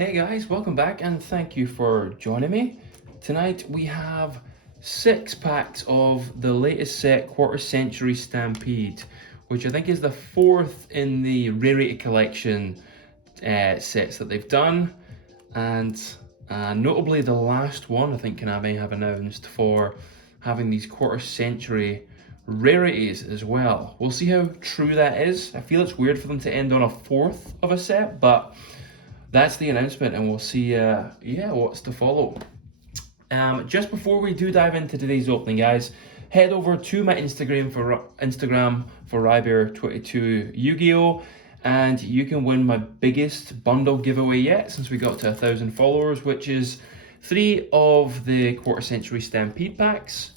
Hey guys, welcome back and thank you for joining me. Tonight we have 6 packs of the latest set, Quarter Century Stampede, which I think is the 4th in the Rarity Collection sets that they've done. And notably the last one, I think Konami have announced for having these Quarter Century rarities as well. We'll see how true that is. I feel it's weird for them to end on a 4th of a set, but that's the announcement, and we'll see what's to follow. Just before we do dive into today's opening, guys, head over to my Instagram for Rybear22 Yu-Gi-Oh! And you can win my biggest bundle giveaway yet since we got to 1,000 followers, which is 3 of the Quarter Century Stampede packs.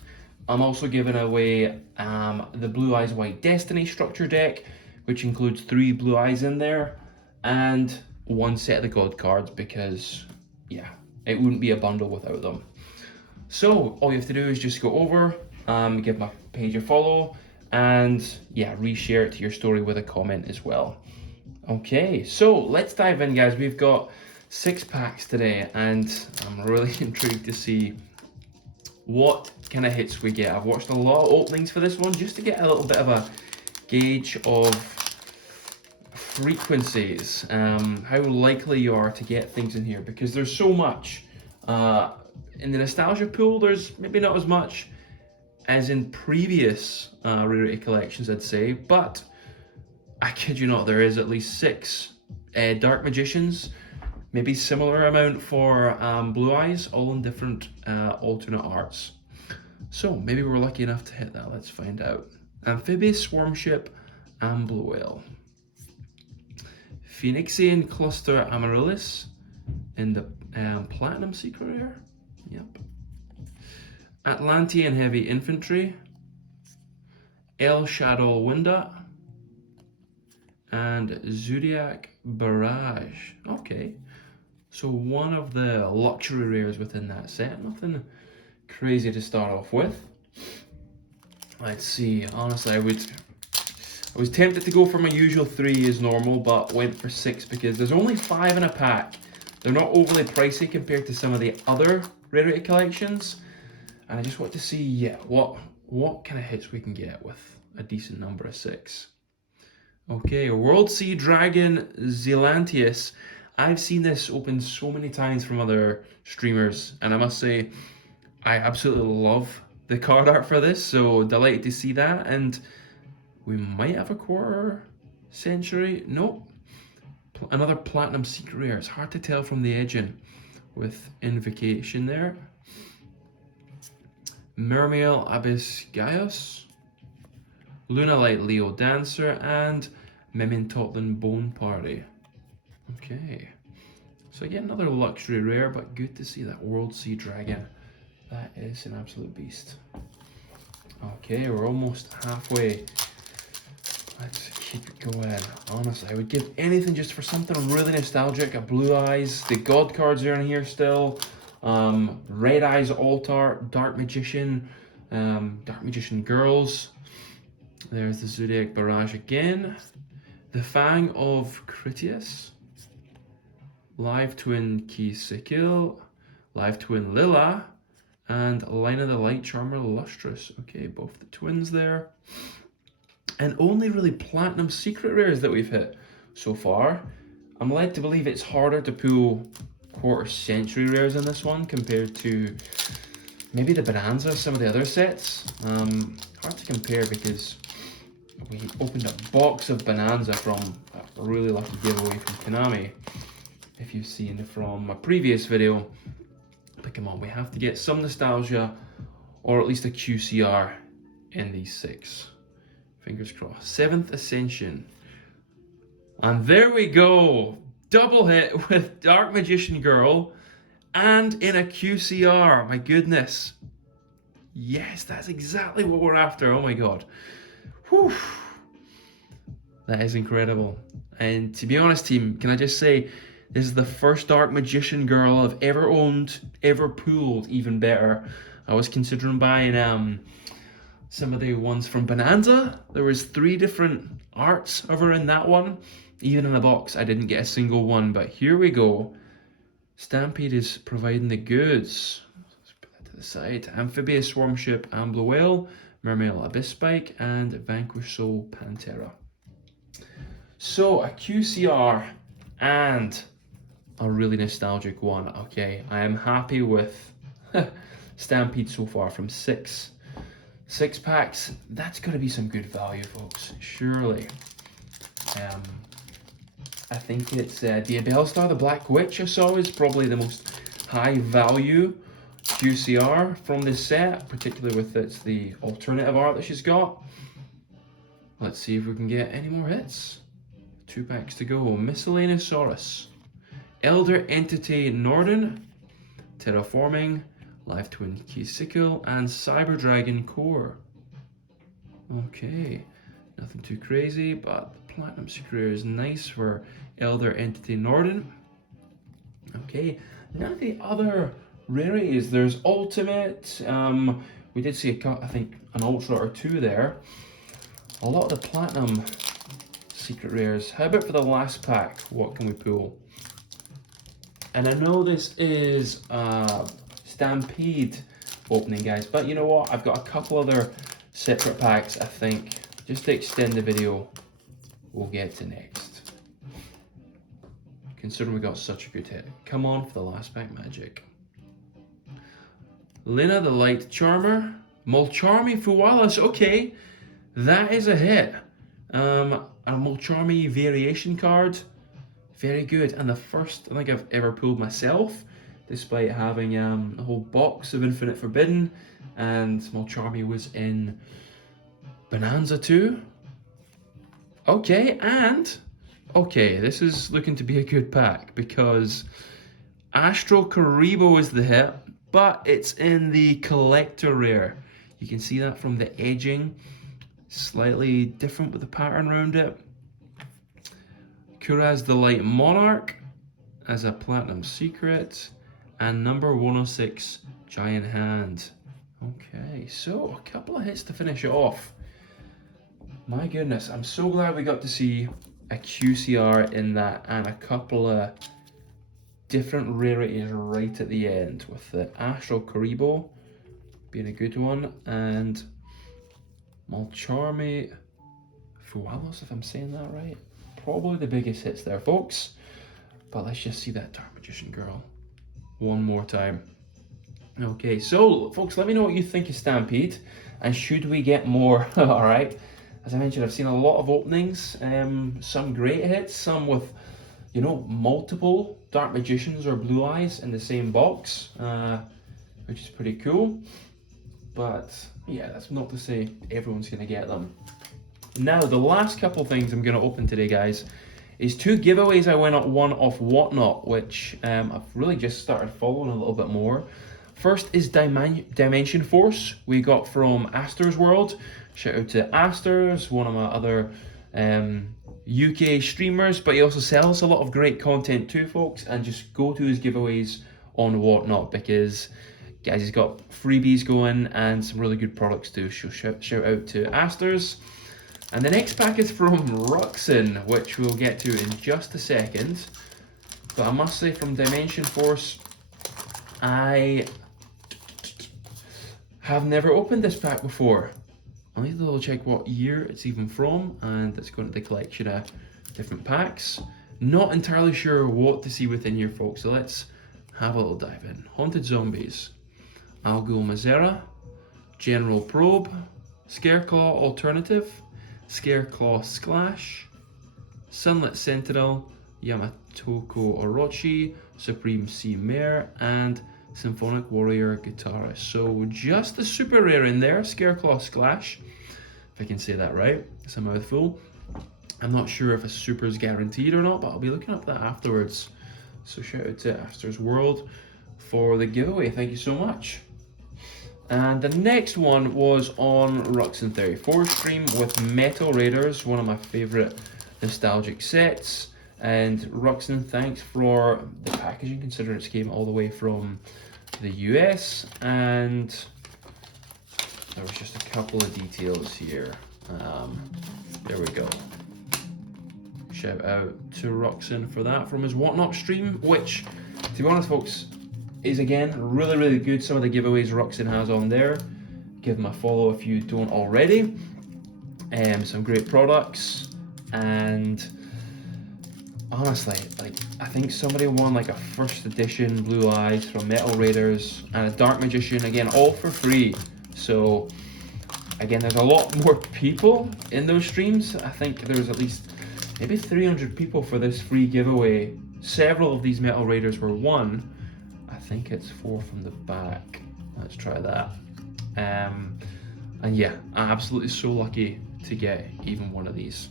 I'm also giving away the Blue Eyes White Destiny structure deck, which includes 3 Blue Eyes in there, and 1 set of the God cards, because it wouldn't be a bundle without them. So all you have to do is just go over, give my page a follow, and reshare it to your story with a comment as well. Okay, so let's dive in, guys. We've got 6 packs today, and I'm really intrigued to see what kind of hits we get. I've watched a lot of openings for this one just to get a little bit of a gauge of frequencies, how likely you are to get things in here, because there's so much. In the nostalgia pool, there's maybe not as much as in previous Rarity collections, I'd say, but I kid you not, there is at least 6 Dark Magicians, maybe similar amount for Blue Eyes, all in different alternate arts. So maybe we're lucky enough to hit that. Let's find out. Amphibious Swarm Ship and Blue Whale. Phoenixian Cluster Amaryllis in the Platinum Secret Rare. Yep. Atlantean Heavy Infantry. El Shadow Winda. And Zodiac Barrage. Okay. So one of the luxury rares within that set. Nothing crazy to start off with. Let's see. Honestly, I was tempted to go for my usual 3 as normal, but went for 6 because there's only 5 in a pack. They're not overly pricey compared to some of the other Rarity collections. And I just want to see, what kind of hits we can get with a decent number of 6. Okay, World Sea Dragon Zelantius. I've seen this open so many times from other streamers, and I must say, I absolutely love the card art for this, so delighted to see that. And we might have a Quarter Century. Nope. Another Platinum Secret Rare. It's hard to tell from the edging with Invocation there. Mermail Abyss Gaius. Lunalight Leo Dancer, and Memintotlan Bone Party. Okay. So again, another luxury rare, but good to see that World Sea Dragon. That is an absolute beast. Okay, we're almost halfway. Let's keep it going. Honestly, I would give anything just for something really nostalgic. A Blue Eyes, the God cards are in here still. Red Eyes Altar, Dark Magician Girls. There's the Zodiac Barrage again. The Fang of Critias. Live Twin Kisikil. Live Twin Lila. And Line of the Light Charmer Lustrous. Okay, both the twins there. And only really Platinum Secret Rares that we've hit so far. I'm led to believe it's harder to pull Quarter Century Rares in this one compared to maybe the Bonanza, some of the other sets. Hard to compare because we opened a box of Bonanza from a really lucky giveaway from Konami. If you've seen from my previous video. But come on, we have to get some nostalgia or at least a QCR in these 6. Fingers crossed. 7th Ascension. And there we go. Double hit with Dark Magician Girl and in a QCR. My goodness. Yes, that's exactly what we're after. Oh my god. Whew. That is incredible. And to be honest, team, can I just say, this is the first Dark Magician Girl I've ever owned, ever pulled even better. I was considering buying some of the ones from Bonanza. There was 3 different arts of her in that one. Even in the box, I didn't get a single one, but here we go. Stampede is providing the goods. Let's put that to the side. Amphibious Swarm Ship Ambler Whale, Mermail Abyss Spike, and Vanquish Soul Pantera. So a QCR and a really nostalgic one. Okay, I am happy with Stampede so far from six packs. That's got to be some good value, folks. Surely. I think it's the Bellstar, the Black Witch I saw is probably the most high value QCR from this set, particularly with the alternative art that she's got. Let's see if we can get any more hits. 2 packs to go. Miscellaneousaurus, Elder Entity Norden, Terraforming, Live Twin Keysicle, and Cyber Dragon Core. Okay, nothing too crazy, but the Platinum Secure is nice for Elder Entity Norden. Okay, none of the other rarities. There's Ultimate. We did see I think an Ultra or 2 there. A lot of the Platinum secret rares. How about for the last pack? What can we pull? And I know this is Stampede opening, guys, but you know what? I've got a couple other separate packs, I think, just to extend the video, we'll get to next. Considering we got such a good hit. Come on for the last pack magic. Lina the Light Charmer, Mulcharmy Fuwalis. Okay, that is a hit. A Mulcharmy variation card. Very good, and the first I think I've ever pulled myself, despite having a whole box of Infinite Forbidden, and Mulcharmy was in Bonanza 2. Okay, and this is looking to be a good pack because Astral Karibo is the hit, but it's in the collector rare. You can see that from the edging, slightly different with the pattern around it. Kuraz the Light Monarch as a Platinum Secret, and number 106 Giant Hand. Okay, so a couple of hits to finish it off. My goodness, I'm so glad we got to see a QCR in that and a couple of different rarities right at the end, with the Astral Karibo being a good one, and Mulcharmy Fuwalos, if I'm saying that right. Probably the biggest hits there, folks. But let's just see that Dark Magician Girl one more time. Okay, so folks, let me know what you think of Stampede, and should we get more? All right. As I mentioned, I've seen a lot of openings, some great hits, some with, you know, multiple Dark Magicians or Blue Eyes in the same box, which is pretty cool. But yeah, that's not to say everyone's gonna get them. Now, the last couple things I'm going to open today, guys, is 2 giveaways I won off Whatnot, which I've really just started following a little bit more. First is Dimension Force we got from Aster's World. Shout out to Aster's, one of my other UK streamers, but he also sells a lot of great content too, folks, and just go to his giveaways on Whatnot because, guys, he's got freebies going and some really good products too. So shout out to Aster's. And the next pack is from Ruxin, which we'll get to in just a second. But I must say, from Dimension Force, I have never opened this pack before. I'll need to double check what year it's even from, and it's going to the collection of different packs. Not entirely sure what to see within here, folks, so let's have a little dive in. Haunted Zombies, Algo Mazera, General Probe, Scareclaw Alternative, Scareclaw Splash, Sunlit Sentinel, Yamatoko Orochi, Supreme Sea Mare, and Symphonic Warrior Guitarist. So just the super rare in there, Scareclaw Splash, if I can say that right. It's a mouthful. I'm not sure if a super is guaranteed or not, but I'll be looking up that afterwards. So shout out to Aster's World for the giveaway. Thank you so much. And the next one was on Ruxin 34 stream with Metal Raiders, one of my favorite nostalgic sets. And Ruxin, thanks for the packaging, considering it came all the way from the US. And there was just a couple of details here. There we go. shout out to Ruxin for that from his Whatnot stream, which, to be honest, folks, is again really, really good. Some of the giveaways Ruxin has on there. Give them a follow if you don't already. Some great products, and honestly, like, I think somebody won like a first edition Blue Eyes from Metal Raiders and a Dark Magician, again, all for free. So again, there's a lot more people in those streams. I think there's at least maybe 300 people for this free giveaway. Several of these Metal Raiders were won. I think it's 4 from the back. Let's try that. And yeah, I'm absolutely so lucky to get even one of these.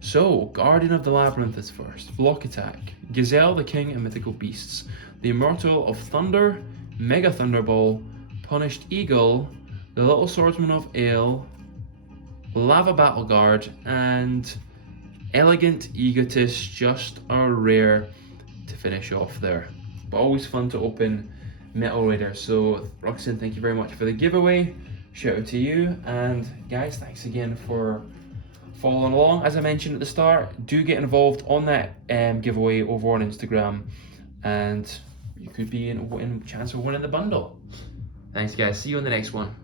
So, Guardian of the Labyrinth is first. Block Attack. Gazelle, the King and Mythical Beasts. The Immortal of Thunder. Mega Thunderball. Punished Eagle. The Little Swordsman of Ale. Lava Battle Guard. And Elegant Egotist, just a rare to finish off there. But always fun to open Metal Raider. So, Ruxin, thank you very much for the giveaway. Shout out to you. And guys, thanks again for following along. As I mentioned at the start, do get involved on that giveaway over on Instagram, and you could be in chance of winning the bundle. Thanks guys, see you in the next one.